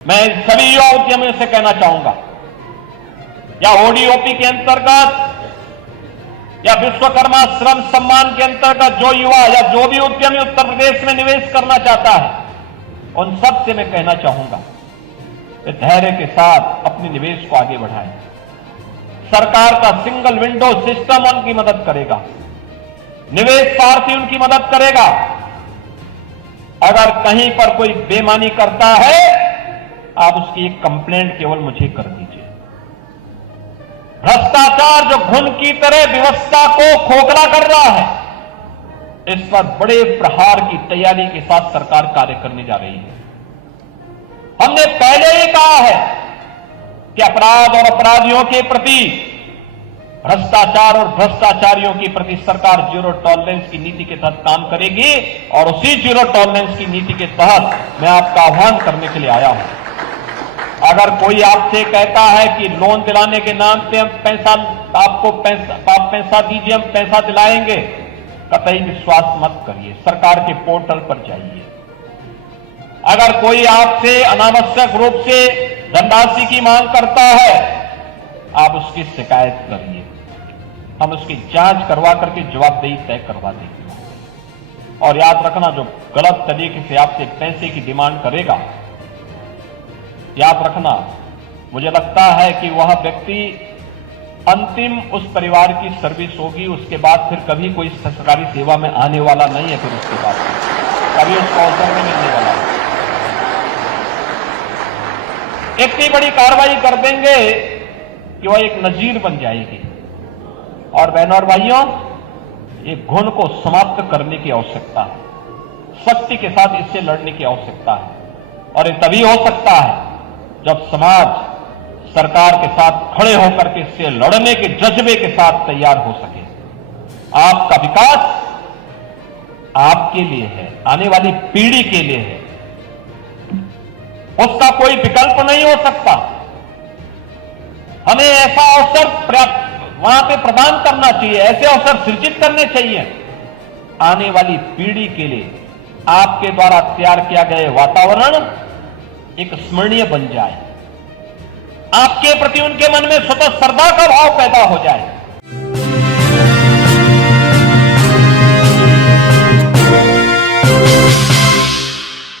मैं सभी युवा उद्यमियों से कहना चाहूंगा, या ओडीओपी के अंतर्गत या विश्वकर्मा श्रम सम्मान के अंतर्गत जो युवा या जो भी उद्यमी उत्तर प्रदेश में निवेश करना चाहता है, उन सब से मैं कहना चाहूंगा कि धैर्य के साथ अपने निवेश को आगे बढ़ाएं। सरकार का सिंगल विंडो सिस्टम उनकी मदद करेगा, निवेश सारथी उनकी मदद करेगा। अगर कहीं पर कोई बेईमानी करता है, आप उसकी एक कंप्लेंट केवल मुझे कर दीजिए। भ्रष्टाचार जो घुन की तरह व्यवस्था को खोखला कर रहा है, इस पर बड़े प्रहार की तैयारी के साथ सरकार कार्य करने जा रही है। हमने पहले ही कहा है कि अपराध और अपराधियों के प्रति, भ्रष्टाचार और भ्रष्टाचारियों के प्रति सरकार जीरो टॉलरेंस की नीति के तहत काम करेगी, और उसी जीरो टॉलरेंस की नीति के तहत मैं आपका आह्वान करने के लिए आया हूं। अगर कोई आपसे कहता है कि लोन दिलाने के नाम पे हम आप पैसा दीजिए, हम पैसा दिलाएंगे, कतई विश्वास मत करिए। सरकार के पोर्टल पर जाइए। अगर कोई आपसे अनावश्यक रूप से धनराशि की मांग करता है, आप उसकी शिकायत करिए, हम उसकी जांच करवा करके जवाबदेही तय करवा देंगे। और याद रखना, जो गलत तरीके से आपसे पैसे की डिमांड करेगा, याद रखना, मुझे लगता है कि वह व्यक्ति अंतिम उस परिवार की सर्विस होगी, उसके बाद फिर कभी कोई सरकारी सेवा में आने वाला नहीं है। फिर उसके बाद कभी उसको अवसर नहीं मिलने वाला है। इतनी बड़ी कार्रवाई कर देंगे कि वह एक नजीर बन जाएगी। और बहनों और भाइयों, ये घुन को समाप्त करने की आवश्यकता है, सख्ती के साथ इससे लड़ने की आवश्यकता है। और ये तभी हो सकता है जब समाज सरकार के साथ खड़े होकर के इससे लड़ने के जज्बे के साथ तैयार हो सके। आपका विकास आपके लिए है, आने वाली पीढ़ी के लिए है, उसका कोई विकल्प नहीं हो सकता। हमें ऐसा अवसर वहां पे प्रदान करना चाहिए, ऐसे अवसर सृजित करने चाहिए आने वाली पीढ़ी के लिए। आपके द्वारा तैयार किया गया वातावरण एक स्मरणीय बन जाए, आपके प्रति उनके मन में स्वतः श्रद्धा का भाव पैदा हो जाए।